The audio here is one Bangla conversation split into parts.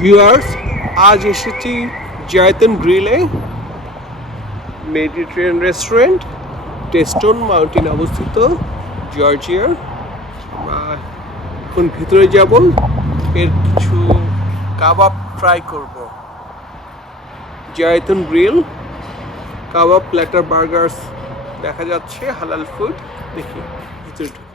ভিউয়ার্স, আজ এসেছি জায়তন গ্রিলে, মেডিটেরিয়ান রেস্টুরেন্ট, টেস্টন মাউন্টেন অবস্থিত, জর্জিয়ার। এখন ভিতরে যাব, এর কিছু কাবাব ট্রাই করব। জায়তন গ্রিল, কাবাব, প্ল্যাটার, বার্গার্স দেখা যাচ্ছে, হালাল ফুড। দেখি ভিতরে ঢুকি।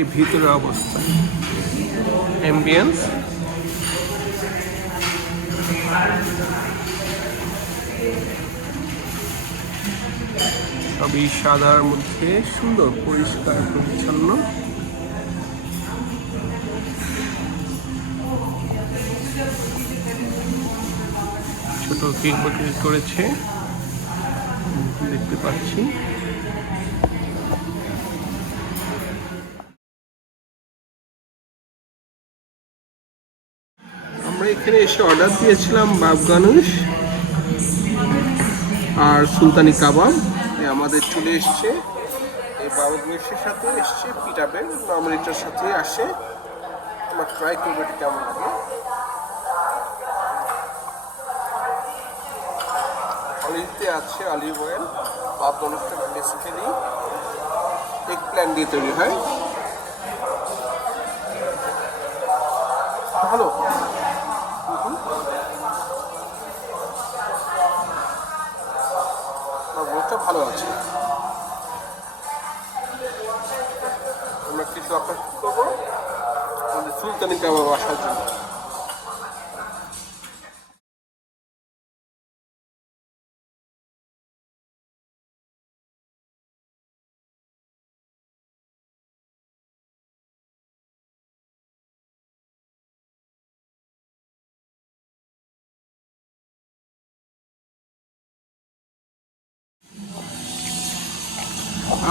এই ভিতরের অবস্থা, অ্যাম্বিয়েন্স, সবই সাদার মধ্যে সুন্দর পরিষ্কার পরিচ্ছন্ন। ছোট কেক বিক্রি করেছে দেখতে পাচ্ছি। আমরা এখানে এসে অর্ডার দিয়েছিলাম বাব গানুশ আর সুলতানি কাবাব। আমাদের চলে এসছে। এই বাব গানুশের সাথে এসছে পিটাবের, নর্মাল এটার সাথে আসে। আমরা ট্রাই করবো এটা কেমন লাগে। অলিভতে আছে অলিভ অয়েল। বাব গানুশটা বেসিক্যালি এগ প্ল্যান দিয়ে তৈরি হয়। ভালো, বোধটা ভালো আছে। আমরা কিছু অপেক্ষা করবো আমাদের সুলতানি কাবাব আসার জন্য।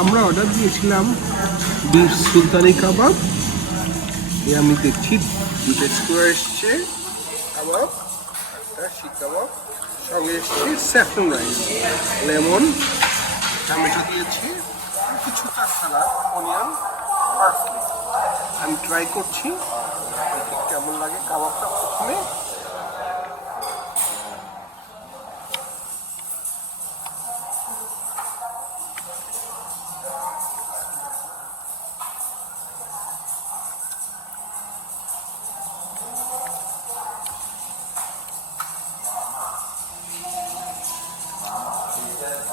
আমরা অর্ডার দিয়েছিলাম বিফ সুলতানি কাবাব। আমি দেখছি দুটো স্কোয়ার এসছে কাবাব, একটা শিক কাবাব, সঙ্গে এসছে স্যাফরন রাইস, লেমন, টমেটো দিয়েছি, কিছুটা সালাদ, অনিয়ন, পার্সলি। আমি ট্রাই করছি কেমন লাগে কাবাবটা। প্রথমে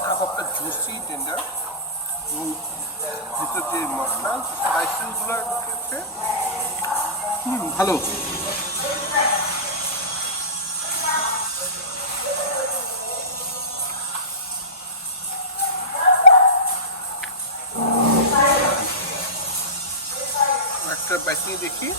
কাবাবটা জুসি, টেন্ডার, এবং ভিতর যে মশলা স্পাইসেসগুলো ঢুকেছে, ভালো। একটা বাইট নিয়ে দেখি।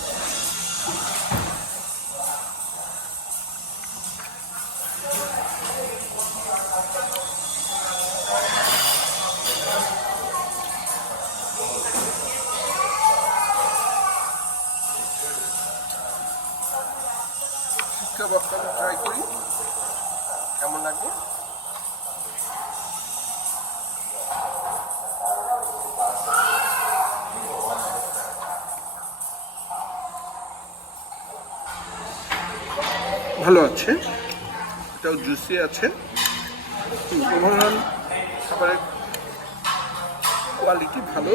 কাবাবটা ট্রাই করি কেমন লাগে। ভালো আছে, এটাও জুসি আছে। ওভারঅল খাবারের কোয়ালিটি ভালো।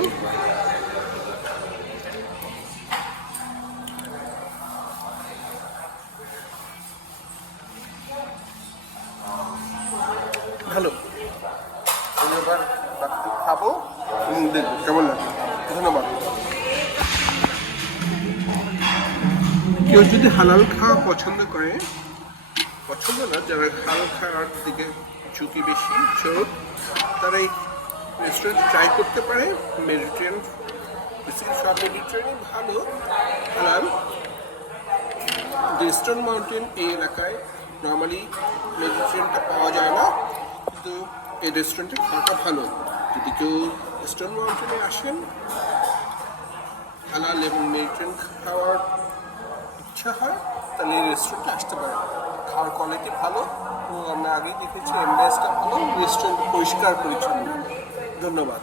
ভালো, আমি এবার বাকি খাবো এবং দেখবো কেমন লাগে। ধন্যবাদ। কেউ যদি হালাল খাওয়া পছন্দ করে, পছন্দ না, যারা হালাল খাওয়ার দিকে ঝুঁকি বেশি ছোট, তারা এই রেস্টুরেন্ট ট্রাই করতে পারে। মেডিটেরিয়ান, বেসিক্যালি সব মেডিটেরিয়ানই ভালো হালাল। টেস্টন মাউন্টেন এই এলাকায় নর্মালি মেডিটেরিয়ানটা পাওয়া যায় না, কিন্তু এই রেস্টুরেন্টে খাওয়াটা ভালো। যদি কেউ টেস্টন মাউন্টেনে আসেন, হালাল এবং মেডিটেরিয়ান খাওয়ার ইচ্ছা হয়, তাহলে এই রেস্টুরেন্টে আসতে পারেন। খাওয়ার কোয়ালিটি ভালো এবং আমরা আগেই দেখেছি অ্যাম্বিয়েন্সটা ভালো, রেস্টুরেন্ট পরিষ্কার পরিচ্ছন্ন। ধন্যবাদ।